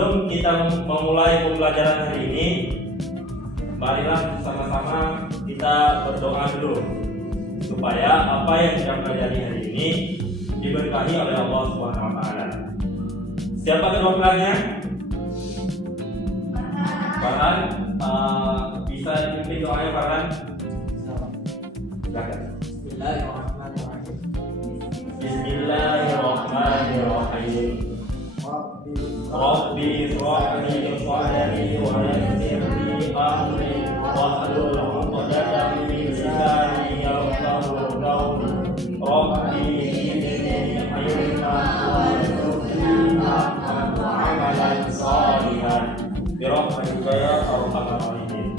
sebelum kita memulai pembelajaran hari ini, marilah sama-sama kita berdoa dulu supaya apa yang kita pelajari hari ini diberkahi oleh Allah Subhanahu wa taala. Siapa kedua pelangnya? Farhan, bisa dipimpin doanya Farhan? Silakan. Bismillahirrahmanirrahim. Bismillahirrahmanirrahim. Rabbi shrahli sadri wa yassir li amri wahlul 'uqdatam min lisani yafqahu qawli. Rabbi zidni ilma warzuqni amalan shalihan bi rahmatika ya arhamar rahimin.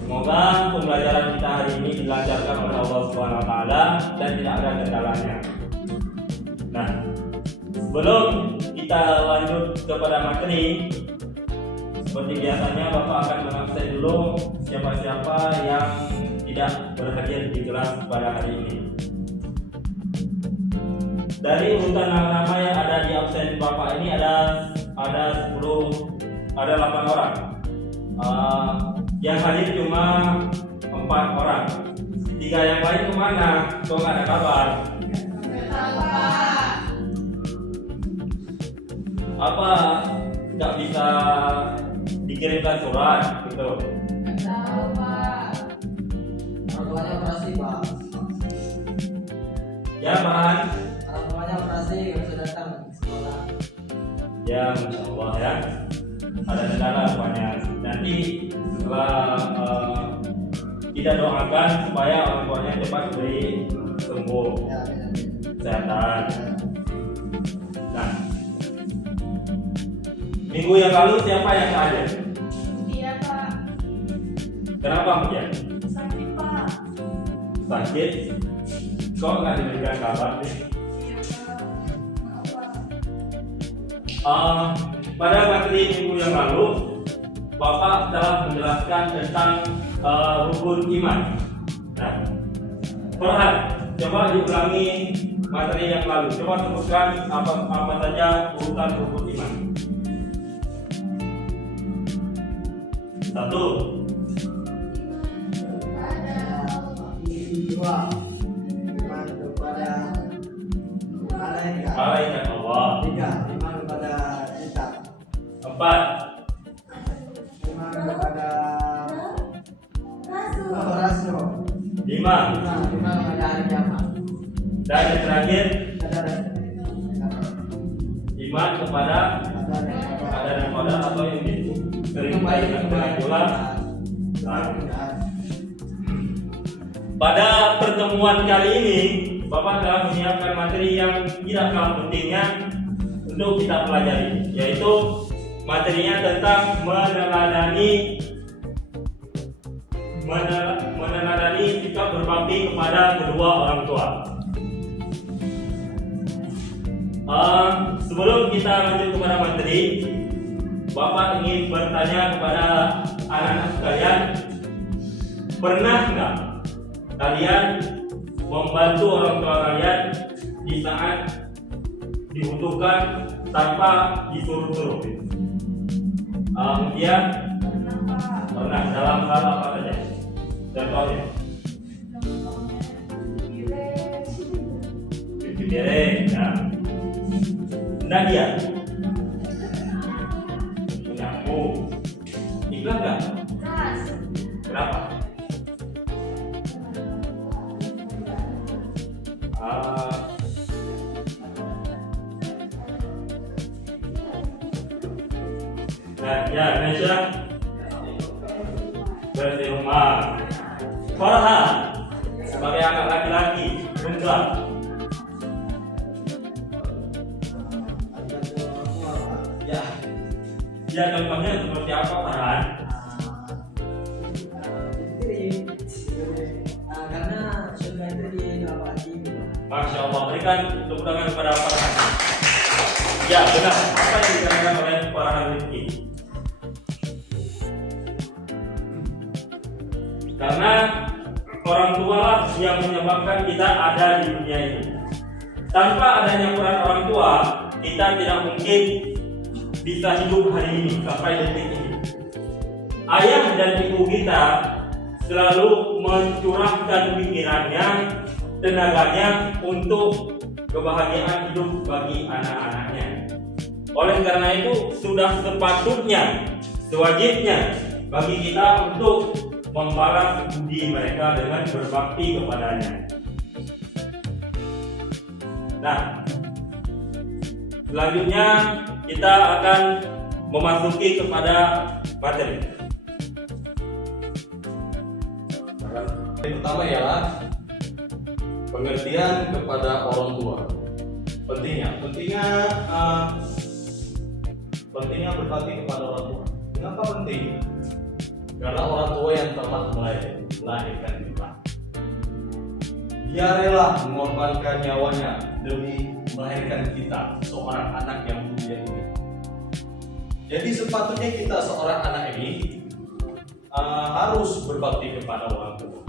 Semoga pembelajaran kita hari ini dilancarkan oleh Allah Subhanahu wa taala dan tidak ada kendalanya. Nah, sebelum kita lanjut kepada materi, seperti biasanya Bapak akan mengabsen dulu siapa-siapa yang tidak berhadir di kelas pada hari ini. Dari urutan nama yang ada di absen Bapak ini ada 8 orang. Yang hadir cuma 4 orang. 3 yang lain kemana? Kok nggak ada kabar? Apa nggak bisa dikirimkan surat gitu? Orang tuanya operasi, Pak. Ya, Pak. Orang tuanya operasi, nggak bisa datang ke sekolah. Ya, Masya Allah ya. Ada kendala rupanya. Nanti setelah kita doakan supaya orang tuanya cepat beri sembuh, kesehatan. Nah, minggu yang lalu siapa yang hadir? Iya Pak, Kenapa Mutia? sakit Pak. Sakit? Kok nggak diberikan kabar nih? Iya Pak, kenapa? Pada materi minggu yang lalu, Bapak telah menjelaskan tentang rukun iman. Nah, Farhan, coba diulangi materi yang lalu. Coba sebutkan apa saja urutan rukun iman. 1. Dua, iman kepada malaikat. Malaikat Allah. 3, iman kepada kitab. 4. Iman kepada rasul. 5. 5, iman kepada hari kiamat. Dan yang terakhir, Ada iman kepada ada dan pada atau yang sering dengan pula. Pada pertemuan kali ini, Bapak telah menyiapkan materi yang tidak kalah pentingnya untuk kita pelajari, yaitu materinya tentang meneladani sikap berbakti kepada kedua orang tua. Sebelum kita lanjut kepada materi, Bapak ingin bertanya kepada anak-anak sekalian, pernah nggak kalian membantu orang tua kalian di saat dibutuhkan tanpa disuruh-suruh? Kemudian pernah dalam hal apa saja? Contohnya, cuci piring. Nah, Nadia, menyapu, iklan nggak? Kenapa? Nah, ya, Indonesia bersih rumah. Farhan sebagai anak laki-laki, tunggal. Ya, contohnya seperti apa, Farhan? Karena surga itu dilapati. Masya Allah, berikan tepuk tangan kepada Farhan. Ya, benar. Apa yang dikatakan oleh Farhan Rizki? Karena orang tua lah yang menyebabkan kita ada di dunia ini. Tanpa adanya peran orang tua, kita tidak mungkin bisa hidup hari ini sampai detik ini. Ayah dan ibu kita selalu mencurahkan pikirannya, tenaganya untuk kebahagiaan hidup bagi anak-anaknya. Oleh karena itu sudah sepatutnya, sewajibnya bagi kita untuk membalas budi mereka dengan berbakti kepadanya. Nah, selanjutnya kita akan memasuki kepada materi. Yang pertama ialah pengertian kepada orang tua. Pentingnya berbakti kepada orang tua. Kenapa penting? Karena orang tua yang telah melahirkan kita, dia rela mengorbankan nyawanya demi melahirkan kita, seorang anak yang mulia ini. Jadi sepatutnya kita seorang anak ini harus berbakti kepada orang tua.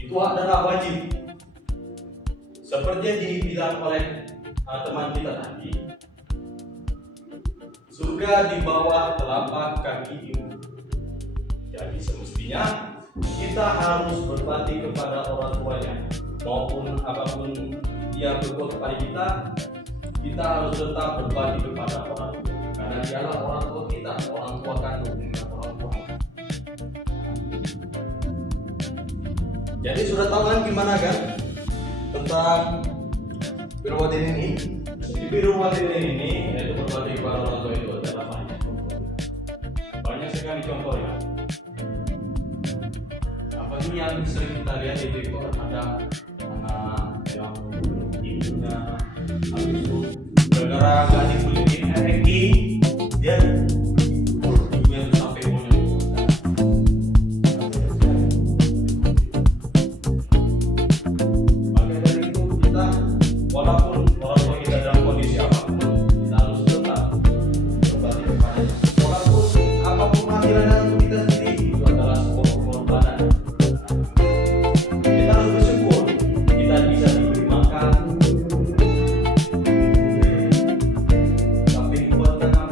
Itu adalah wajib. Seperti yang dibilang oleh teman kita tadi, surga di bawah telapak kaki ibu. Jadi semestinya kita harus berbakti kepada orang tuanya, maupun apapun dia berbuat kepada kita, kita harus tetap berbakti kepada orang tua, karena dialah orang tua kita, orang tua kandung, orang tua. Jadi sudah tahu kan gimana kan tentang Birwatin ini? Di Birwatin ini yaitu berbakti kepada orang tua itu adalah banyak sekali contoh ya. Apa ini yang sering kita lihat itu ada anak yang ibunya habis itu gara-gara gak dibeliin RRI dia ibunya itu sampai punya. Maka dari itu kita walaupun orang tua kita dalam kondisi apapun, kita harus tetap berbakti kepadanya. Walaupun apapun penghasilan untuk kita sendiri, itu adalah sebuah pengorbanan. Kita harus bersyukur kita bisa diberi makan. Tapi buat tanam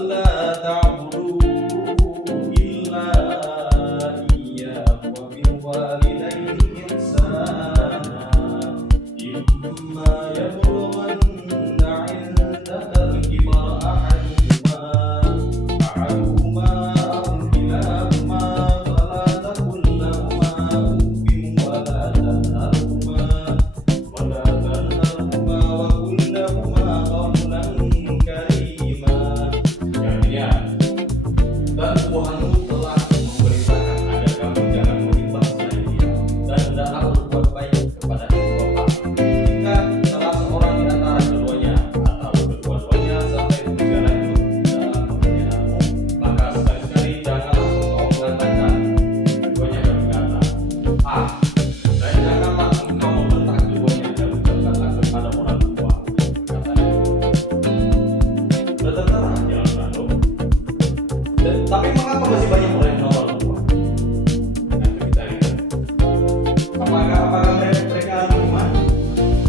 alla ta'budu illa iyyahu wa bil walidayni ihsana imma yablughanna 'indaka al-kibara ahaduhuma aw kilahuma fala taqul lahumā uffin wa la tanharhumā wa qul lahumā qawlan karīmā. Ya, dan Tuhanmu telah memerintahkan agar kamu jangan menyembah selain Dia dan hendaklah berbuat baik kepada kedua bapa. Jika salah seorang di antara keduanya atau kedua-duanya sampai meninggal dalam perjalananmu, maka sekali-kali janganlah engkau mengatakan keduanya berkata, dan janganlah engkau membentak keduanya dan ucapkanlah kepada orang tua perkataan itu. Sudah tertera jalan Bandung. Tapi mengapa masih banyak orang yang menolak orang tua? Nanti kita lihat. Apakah mereka rumah?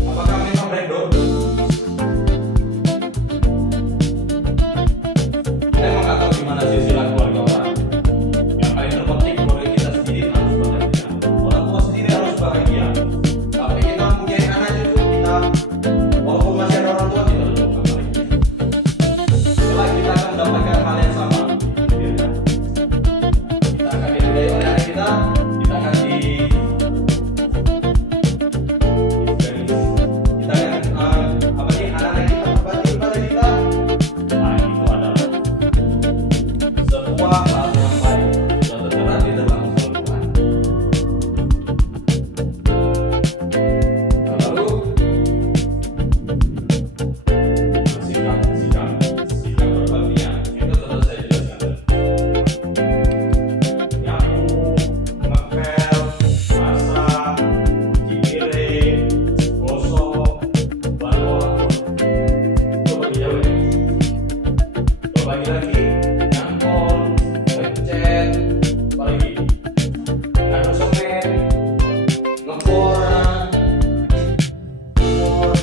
Apakah memang breakdown? Kita emang nggak tahu gimana silsilah keluarga orang. Yang paling terpenting keluarga kita sendiri harus bahagia. Orang tua sendiri harus bahagia. Tapi kita mempunyai anak cucu kita, walaupun masih ada orang tua kita tetap bahagia. Setelah kita akan mendapatkan hal yang sama. Kita akan diridai oleh anak kita akan kita akan anak-anak kita berbakti kepada kita. Nah, itu adalah sebuah hal yang baik sudah tertera di dalam Al-Quran. Lalu sikap berbaktinya itu telah saya jelaskan. Nyapu, ngepel, masak, cuci piring, gosok, bantu orang tua. Itu bagi jauh ya. Berbagi lagi, nyangkol, ngecat, apalagi ngadu semen, ngebor,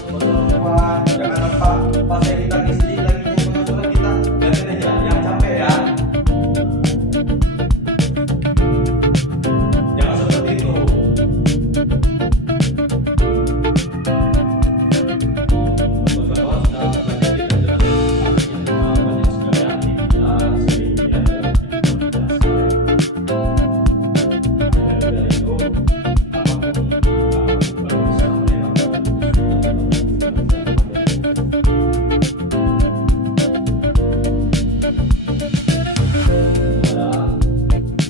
betul-betul. Jangan lupa pas kita istri lagi yang sholat kita ganti aja yang capek ya. Jangan seperti itu. Teman-teman sudah banyak kita jelaskan banyak sekali aktivitas sehingga dari itu apapun baru bisa menyenangkan.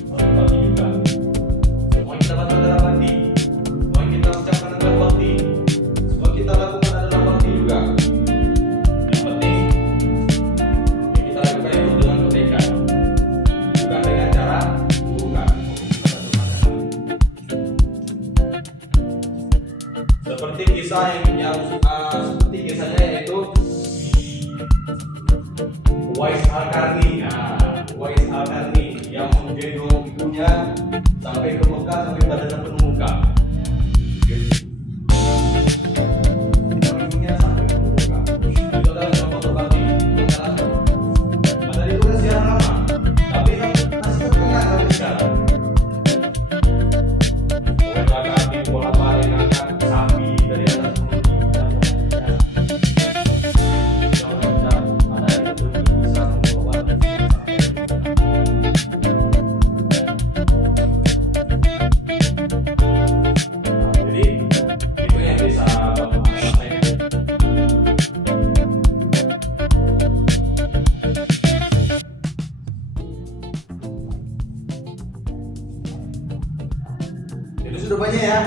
Berbakti juga. Semua yang kita lakukan adalah bakti. Semua yang kita ucapkan adalah bakti. Semua yang kita lakukan adalah bakti juga. Yang penting yang kita lakukan itu dengan kebaikan, bukan dengan cara bukan. Seperti kisah seperti kisahnya yaitu Uwais Al-Qarni. Uwais Al-Qarni yang menggendong ibunya sampai ke Mekah sampai badannya penuh luka. Gendong ibunya sampai penuh luka. Itu adalah contoh berbakti. Padahal itu udah sejarah lama, tapi masih terkenal sampai sekarang. Uwais Al-Qarni bolak-balik ngangkat sapi dari atas gunung. Itu sudah banyak ya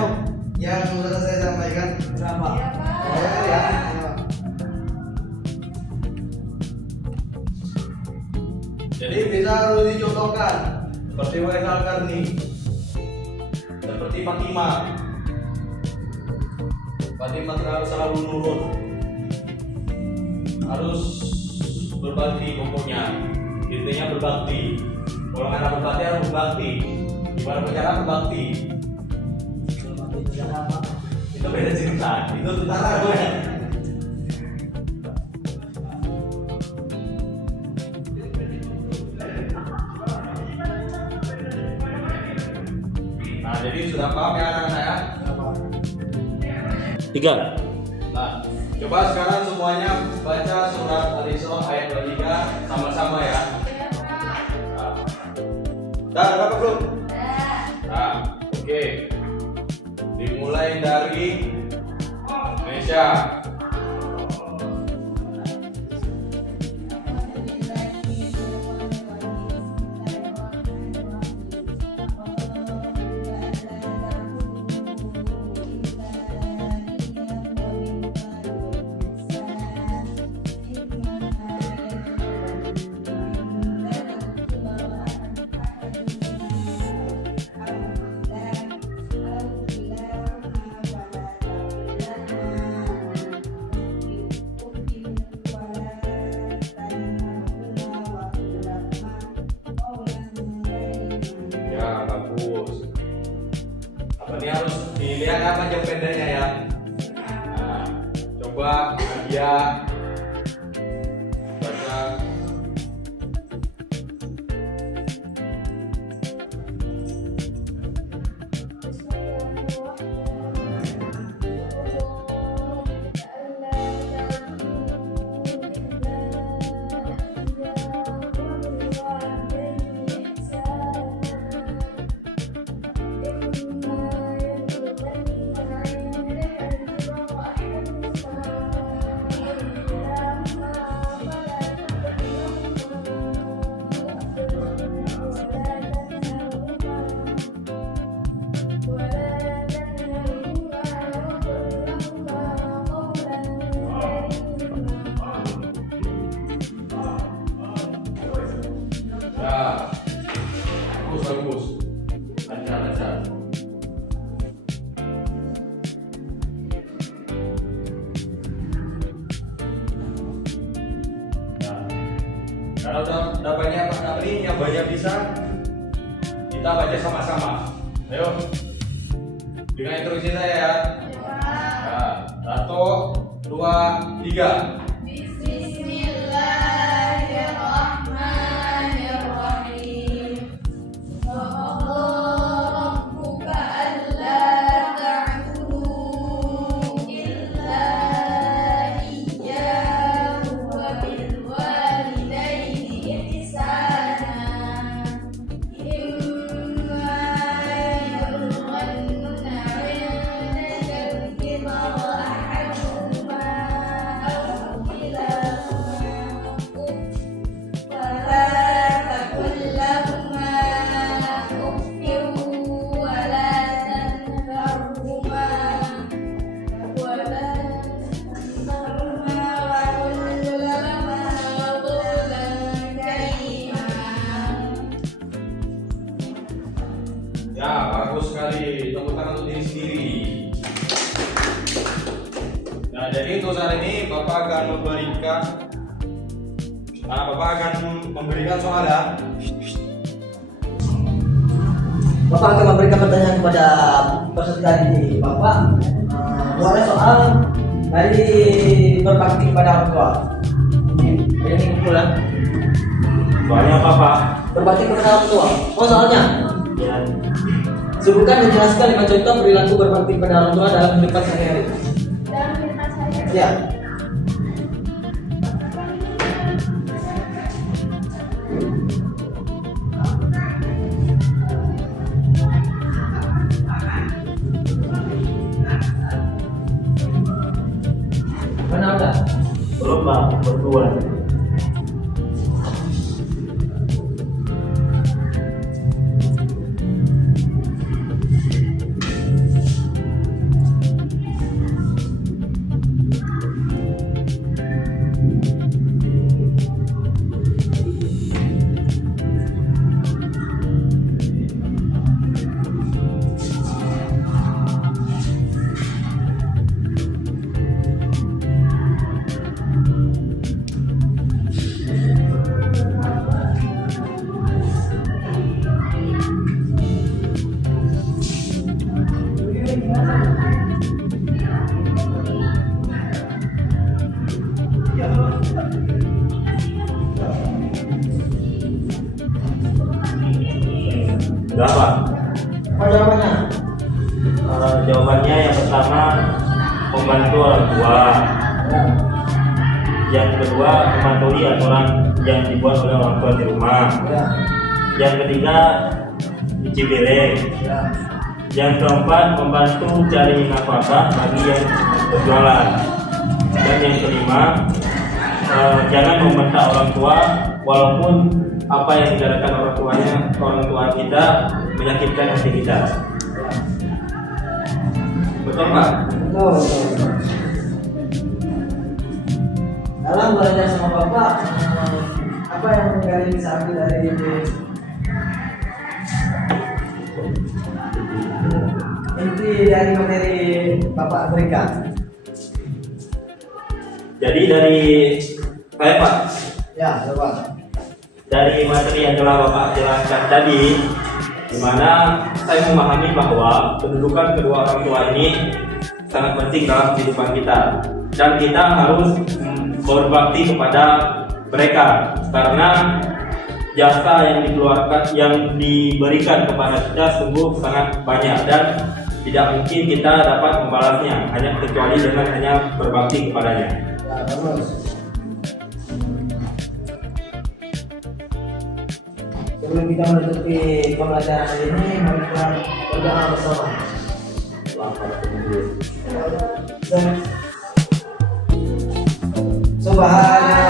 yang sudah saya sampaikan. Berapa? Iya, Pak. Ya. Jadi bisa harus dicontohkan seperti Uwais Al-Qarni, seperti Fatimah. Fatimah harus selalu nurut, harus berbakti pokoknya. Intinya berbakti. Kalau nggak ada berbakti harus berbakti. Gimana cara berbakti? Itu beda cerita. Itu tentara gue. jadi sudah paham ya anak-anak ya? 3. Nah, coba sekarang semuanya baca surat Al-Isra ayat 23 sama-sama ya. Dah, dapat belum? Nah, oke. Dimulai dari Indonesia. Ya, bagus. Apa ini harus dilihat apa jam pendeknya ya? Nah, coba dia baca. Ya, bagus. Lancar. Nah, kalau udah banyak yang banyak bisa, kita baca sama-sama. Ayo, dengan instruksi saya ya. Nah, 1, 2, 3. Bismillahirrahmanirrahim. Wa qadara rabbuka alla ta'budu illa iyyahu wa bil walidayni ihsana. Imma yablughanna 'indaka al-kibara ahaduhuma aw kilahuma فلا تقل لهما أف ولا تنهرهما وقل لهما قولا كريما. Ya, bagus sekali. Tepuk tangan untuk diri sendiri. Nah, jadi untuk saat ini Bapak akan memberikan soal ya. Bapak akan memberikan pertanyaan kepada peserta didik Bapak. Boleh soal dari berbakti kepada orang tua. Ini kumpulan Soalnya apa, Pak? berbakti kepada orang tua. Oh, soalnya Ya. sebutkan dan jelaskan 5 contoh perilaku berbakti kepada orang tua dalam kehidupan sehari-hari. Dalam kehidupan saya, Ya. Mana udah? Belum, Pak. Berdua. Berapa? Apa jawabannya? Jawabannya yang pertama membantu orang tua. Ya. Yang kedua memantui aturan yang dibuat oleh orang tua di rumah. Ya. Yang ketiga cuci piring. Ya. Yang keempat membantu cari nafkah bagi yang berjualan. Dan yang kelima jangan membentak orang tua walaupun apa yang dilakukan orang tua kita menyakitkan hati kita. Betul Pak? Betul, betul. Dalam belajar sama Bapak, apa yang kalian bisa ambil dari inti dari materi Bapak berikan? Jadi dari saya Pak, Ya, coba. dari materi yang telah Bapak jelaskan tadi, di mana saya memahami bahwa kedudukan kedua orang tua ini sangat penting dalam kehidupan kita, dan kita harus berbakti kepada mereka karena jasa yang dikeluarkan, yang diberikan kepada kita sungguh sangat banyak dan tidak mungkin kita dapat membalasnya hanya kecuali dengan hanya berbakti kepadanya. Ya, bagus. Sebelum kita menutupi pembelajaran hari ini, mari kita berdoa bersama. Subhanallah.